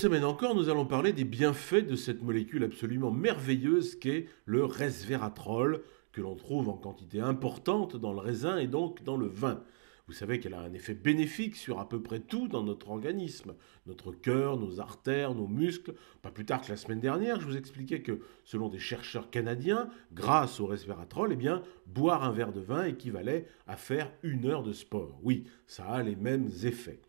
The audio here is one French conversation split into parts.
Cette semaine encore, nous allons parler des bienfaits de cette molécule absolument merveilleuse qu'est le resveratrol, que l'on trouve en quantité importante dans le raisin et donc dans le vin. Vous savez qu'elle a un effet bénéfique sur à peu près tout dans notre organisme, notre cœur, nos artères, nos muscles. Pas plus tard que la semaine dernière, je vous expliquais que selon des chercheurs canadiens, grâce au resveratrol, eh bien, boire un verre de vin équivalait à faire 1 heure de sport. Oui, ça a les mêmes effets.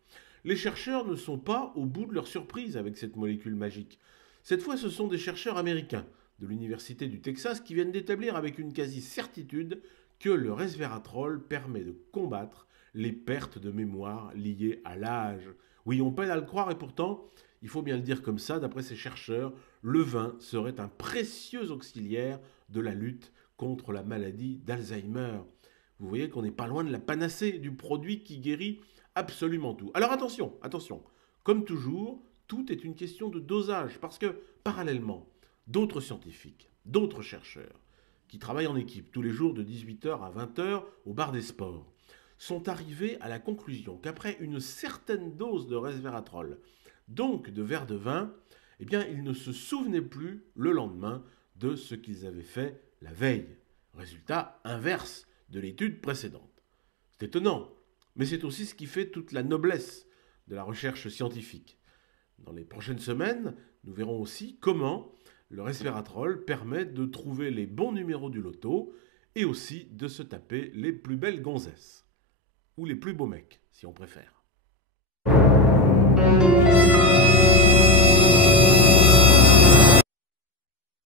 Les chercheurs ne sont pas au bout de leur surprise avec cette molécule magique. Cette fois, ce sont des chercheurs américains de l'Université du Texas qui viennent d'établir avec une quasi-certitude que le resveratrol permet de combattre les pertes de mémoire liées à l'âge. Oui, on peine à le croire et pourtant, il faut bien le dire comme ça, d'après ces chercheurs, le vin serait un précieux auxiliaire de la lutte contre la maladie d'Alzheimer. Vous voyez qu'on n'est pas loin de la panacée, du produit qui guérit absolument tout. Alors attention, attention, comme toujours, tout est une question de dosage, parce que parallèlement, d'autres scientifiques, d'autres chercheurs, qui travaillent en équipe tous les jours de 18 h à 20 h au bar des sports, sont arrivés à la conclusion qu'après une certaine dose de resveratrol, donc de verre de vin, eh bien, ils ne se souvenaient plus le lendemain de ce qu'ils avaient fait la veille. Résultat inverse de l'étude précédente. C'est étonnant, mais c'est aussi ce qui fait toute la noblesse de la recherche scientifique. Dans les prochaines semaines, nous verrons aussi comment le resveratrol permet de trouver les bons numéros du loto et aussi de se taper les plus belles gonzesses. Ou les plus beaux mecs, si on préfère.